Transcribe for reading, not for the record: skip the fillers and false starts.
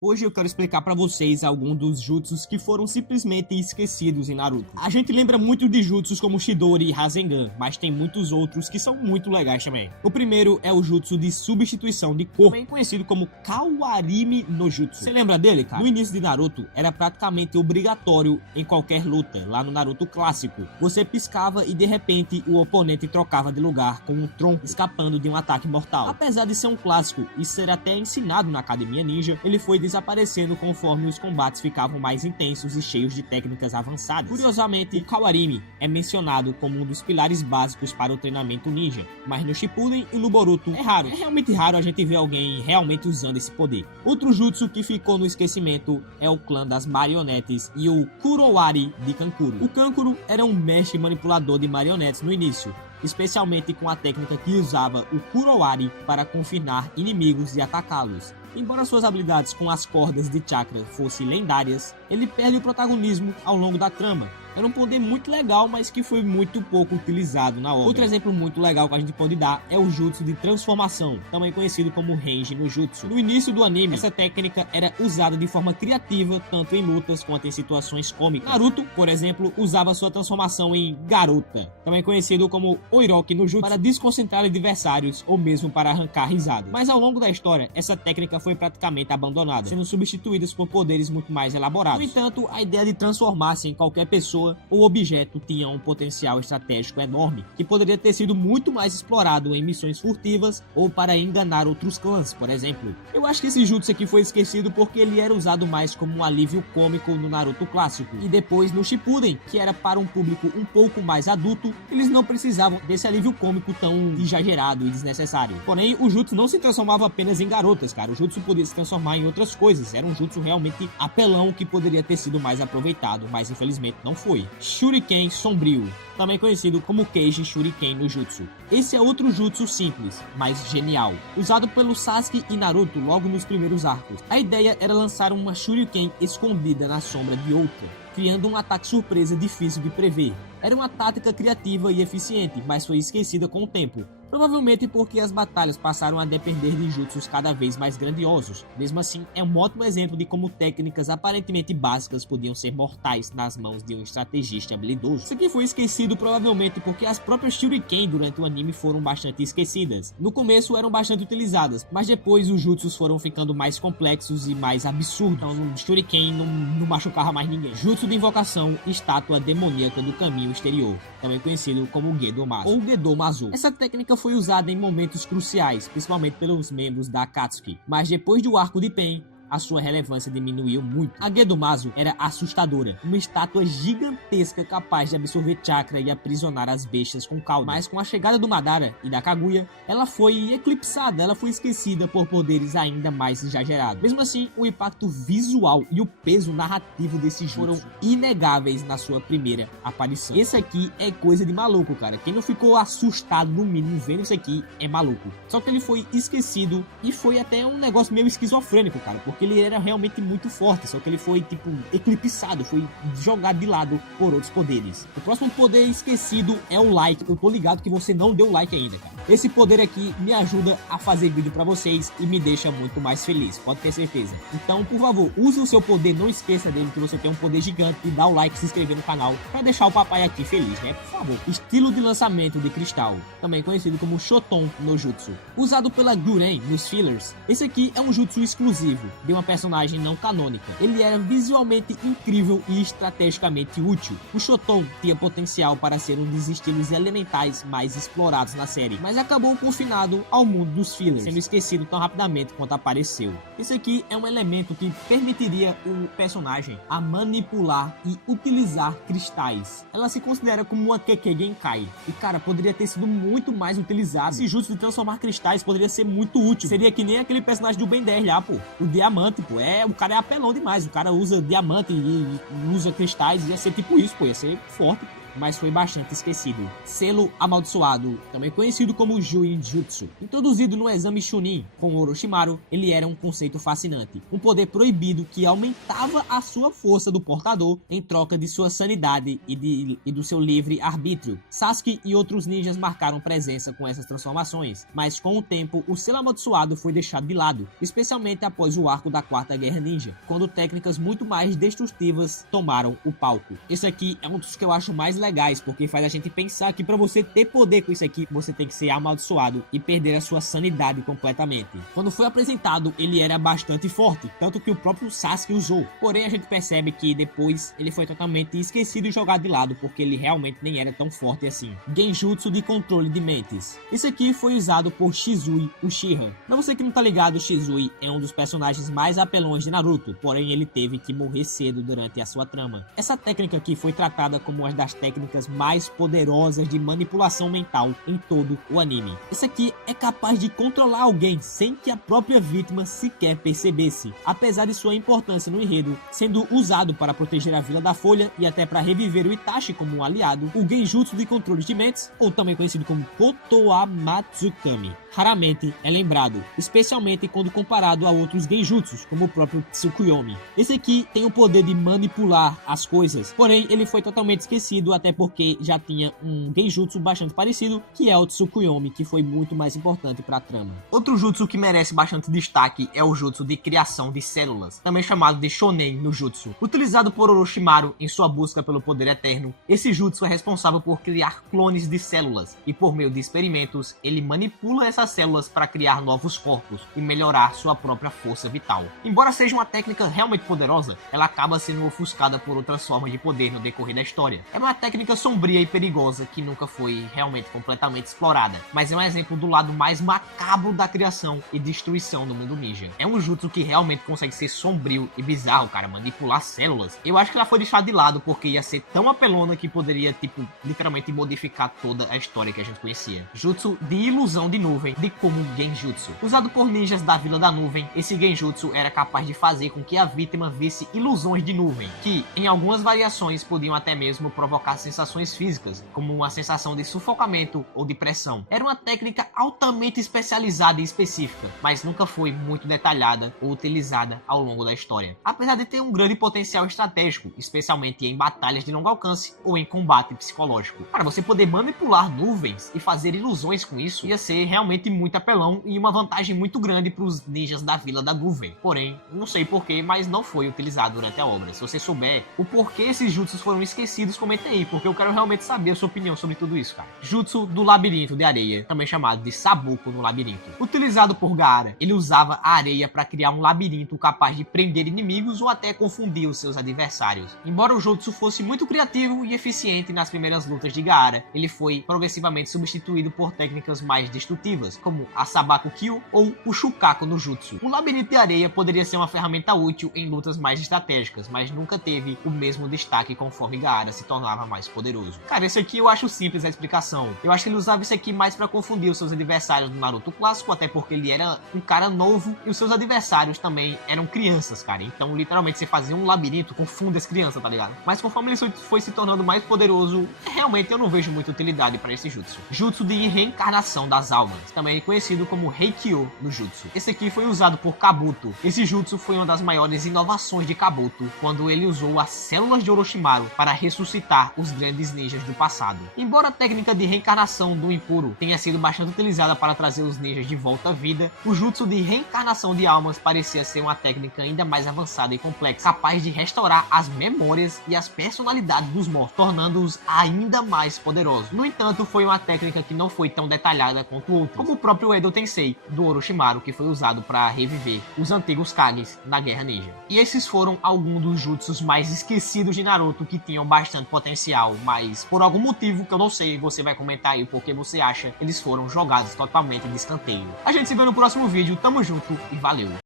Hoje eu quero explicar pra vocês alguns dos jutsus que foram simplesmente esquecidos em Naruto. A gente lembra muito de jutsus como Chidori e Rasengan, mas tem muitos outros que são muito legais também. O primeiro é o jutsu de substituição de corpo, também conhecido como Kawarimi no Jutsu. Você lembra dele, cara? No início de Naruto, era praticamente obrigatório em qualquer luta, lá no Naruto clássico. Você piscava e de repente o oponente trocava de lugar com um tronco, escapando de um ataque mortal. Apesar de ser um clássico e ser até ensinado na Academia Ninja, ele foi desaparecendo conforme os combates ficavam mais intensos e cheios de técnicas avançadas. Curiosamente, o Kawarimi é mencionado como um dos pilares básicos para o treinamento ninja, mas no Shippuden e no Boruto é raro. É realmente raro a gente ver alguém realmente usando esse poder. Outro jutsu que ficou no esquecimento é o clã das marionetes e o Kurowari de Kankuro. O Kankuro era um mestre manipulador de marionetes no início, especialmente com a técnica que usava o Kurowari para confinar inimigos e atacá-los. Embora suas habilidades com as cordas de chakra fossem lendárias, ele perde o protagonismo ao longo da trama. Era um poder muito legal, mas que foi muito pouco utilizado na obra. Outro exemplo muito legal que a gente pode dar é o jutsu de transformação, também conhecido como Renji no Jutsu. No início do anime, essa técnica era usada de forma criativa, tanto em lutas quanto em situações cômicas. Naruto, por exemplo, usava sua transformação em Garota, também conhecido como Oiroki no Jutsu, para desconcentrar adversários ou mesmo para arrancar risadas. Mas ao longo da história, essa técnica foi praticamente abandonada, sendo substituída por poderes muito mais elaborados. No entanto, a ideia de transformar-se em qualquer pessoa ou objeto tinha um potencial estratégico enorme, que poderia ter sido muito mais explorado em missões furtivas ou para enganar outros clãs, por exemplo. Eu acho que esse jutsu aqui foi esquecido porque ele era usado mais como um alívio cômico no Naruto clássico, e depois no Shippuden, que era para um público um pouco mais adulto, eles não precisavam desse alívio cômico tão exagerado e desnecessário. Porém, o jutsu não se transformava apenas em garotas, cara. O jutsu podia se transformar em outras coisas. Era um jutsu realmente apelão que poderia ter sido mais aproveitado, mas infelizmente não foi. Shuriken Sombrio, também conhecido como Keiji Shuriken no Jutsu. Esse é outro jutsu simples, mas genial, usado pelo Sasuke e Naruto logo nos primeiros arcos. A ideia era lançar uma Shuriken escondida na sombra de outra, criando um ataque surpresa difícil de prever. Era uma tática criativa e eficiente, mas foi esquecida com o tempo. Provavelmente porque as batalhas passaram a depender de jutsus cada vez mais grandiosos. Mesmo assim, é um ótimo exemplo de como técnicas aparentemente básicas podiam ser mortais nas mãos de um estrategista habilidoso. Isso aqui foi esquecido provavelmente porque as próprias Shuriken durante o anime foram bastante esquecidas. No começo eram bastante utilizadas, mas depois os jutsus foram ficando mais complexos e mais absurdos. Então o Shuriken não machucava mais ninguém. Jutsu de invocação, estátua demoníaca do caminho exterior, também conhecido como Gedomazo ou Gedomazo. Essa técnica foi usada em momentos cruciais, principalmente pelos membros da Akatsuki, mas depois do arco de Pain, a sua relevância diminuiu muito. A Gedomazo era assustadora, uma estátua gigantesca capaz de absorver chakra e aprisionar as bestas com cauda. Mas com a chegada do Madara e da Kaguya, ela foi eclipsada, ela foi esquecida por poderes ainda mais exagerados. Mesmo assim, o impacto visual e o peso narrativo desse jogo foram inegáveis na sua primeira aparição. Esse aqui é coisa de maluco, cara. Quem não ficou assustado no mínimo vendo isso aqui é maluco. Só que ele foi esquecido e foi até um negócio meio esquizofrênico, cara, porque ele era realmente muito forte, só que ele foi, tipo, eclipsado, foi jogado de lado por outros poderes. O próximo poder esquecido é o like. Eu tô ligado que você não deu like ainda, cara. Esse poder aqui me ajuda a fazer vídeo pra vocês e me deixa muito mais feliz, pode ter certeza. Então, por favor, use o seu poder, não esqueça dele, que você tem um poder gigante, e dá o like e se inscrever no canal pra deixar o papai aqui feliz, né? Por favor. Estilo de lançamento de cristal, também conhecido como Shoton no Jutsu, usado pela Guren nos fillers. Esse aqui é um jutsu exclusivo de uma personagem não canônica. Ele era visualmente incrível e estrategicamente útil. O Shoton tinha potencial para ser um dos estilos elementais mais explorados na série, mas acabou confinado ao mundo dos fillers, sendo esquecido tão rapidamente quanto apareceu. Esse aqui é um elemento que permitiria o personagem a manipular e utilizar cristais. Ela se considera como uma Kekkei Genkai, e cara, poderia ter sido muito mais utilizado. Esse jutsu de transformar cristais poderia ser muito útil. Seria que nem aquele personagem do Ben 10 lá, pô, o Diamante. Pô, o cara é apelão demais, o cara usa diamante e usa cristais, ia ser tipo isso, pô, ia ser forte. mas foi bastante esquecido. Selo amaldiçoado, também conhecido como Juinjutsu. Introduzido no exame Chunin com Orochimaru, ele era um conceito fascinante. Um poder proibido que aumentava a sua força do portador em troca de sua sanidade e do seu livre arbítrio. Sasuke e outros ninjas marcaram presença com essas transformações, mas com o tempo o selo amaldiçoado foi deixado de lado, especialmente após o arco da Quarta Guerra Ninja, quando técnicas muito mais destrutivas tomaram o palco. Esse aqui é um dos que eu acho mais legais, porque faz a gente pensar que para você ter poder com isso aqui, você tem que ser amaldiçoado e perder a sua sanidade completamente. Quando foi apresentado, ele era bastante forte, tanto que o próprio Sasuke usou. Porém, a gente percebe que depois ele foi totalmente esquecido e jogado de lado, porque ele realmente nem era tão forte assim. Genjutsu de controle de mentes. Esse aqui foi usado por Shizui Uchiha. Pra você que não tá ligado, Shizui é um dos personagens mais apelões de Naruto, porém ele teve que morrer cedo durante a sua trama. Essa técnica aqui foi tratada como uma das técnicas mais poderosas de manipulação mental em todo o anime. Esse aqui é capaz de controlar alguém sem que a própria vítima sequer percebesse. Apesar de sua importância no enredo, sendo usado para proteger a Vila da Folha e até para reviver o Itachi como um aliado, o Genjutsu de controle de mentes, ou também conhecido como Kotoamatsukami, raramente é lembrado, especialmente quando comparado a outros Genjutsus, como o próprio Tsukuyomi. Esse aqui tem o poder de manipular as coisas, porém ele foi totalmente esquecido, até porque já tinha um Genjutsu bastante parecido, que é o Tsukuyomi, que foi muito mais importante para a trama. Outro jutsu que merece bastante destaque é o jutsu de criação de células, também chamado de Shonen no jutsu. Utilizado por Orochimaru em sua busca pelo poder eterno, esse jutsu é responsável por criar clones de células, e por meio de experimentos, ele manipula essas células para criar novos corpos e melhorar sua própria força vital. Embora seja uma técnica realmente poderosa, ela acaba sendo ofuscada por outras formas de poder no decorrer da história. É uma técnica sombria e perigosa que nunca foi realmente completamente explorada, mas é um exemplo do lado mais macabro da criação e destruição do mundo ninja. É um jutsu que realmente consegue ser sombrio e bizarro, cara, manipular células. Eu acho que ela foi deixada de lado porque ia ser tão apelona que poderia, tipo, literalmente modificar toda a história que a gente conhecia. Jutsu de ilusão de nuvem, de como Genjutsu. Usado por ninjas da Vila da Nuvem, esse Genjutsu era capaz de fazer com que a vítima visse ilusões de nuvem, que, em algumas variações, podiam até mesmo provocar sensações físicas, como uma sensação de sufocamento ou de pressão. Era uma técnica altamente especializada e específica, mas nunca foi muito detalhada ou utilizada ao longo da história. Apesar de ter um grande potencial estratégico, especialmente em batalhas de longo alcance ou em combate psicológico. Para você poder manipular nuvens e fazer ilusões com isso, ia ser realmente muito apelão e uma vantagem muito grande para os ninjas da Vila da Nuvem. Porém, não sei porquê, mas não foi utilizado durante a obra. Se você souber o porquê esses jutsus foram esquecidos, comenta aí, porque eu quero realmente saber a sua opinião sobre tudo isso, cara. Jutsu do labirinto de areia, também chamado de Sabuko no labirinto. Utilizado por Gaara, ele usava a areia para criar um labirinto capaz de prender inimigos ou até confundir os seus adversários. Embora o jutsu fosse muito criativo e eficiente nas primeiras lutas de Gaara, ele foi progressivamente substituído por técnicas mais destrutivas, como a Sabaku Kyo ou o Shukaku no jutsu. O labirinto de areia poderia ser uma ferramenta útil em lutas mais estratégicas, mas nunca teve o mesmo destaque conforme Gaara se tornava mais poderoso. Cara, esse aqui eu acho simples a explicação. Eu acho que ele usava isso aqui mais para confundir os seus adversários do Naruto clássico, até porque ele era um cara novo e os seus adversários também eram crianças, cara. Então, literalmente, você fazia um labirinto, confunde as crianças, tá ligado? Mas conforme ele foi se tornando mais poderoso, realmente eu não vejo muita utilidade para esse jutsu. Jutsu de reencarnação das almas, também conhecido como Heikyo no jutsu. Esse aqui foi usado por Kabuto. Esse jutsu foi uma das maiores inovações de Kabuto, quando ele usou as células de Orochimaru para ressuscitar os grandes ninjas do passado. Embora a técnica de reencarnação do impuro tenha sido bastante utilizada para trazer os ninjas de volta à vida, o jutsu de reencarnação de almas parecia ser uma técnica ainda mais avançada e complexa, capaz de restaurar as memórias e as personalidades dos mortos, tornando-os ainda mais poderosos. No entanto, foi uma técnica que não foi tão detalhada quanto outras, como o próprio Edo Tensei do Orochimaru, que foi usado para reviver os antigos Kages na Guerra Ninja. E esses foram alguns dos jutsus mais esquecidos de Naruto que tinham bastante potencial, mas por algum motivo que eu não sei, você vai comentar aí porque você acha, eles foram jogados totalmente de escanteio. A gente se vê no próximo vídeo, tamo junto e valeu!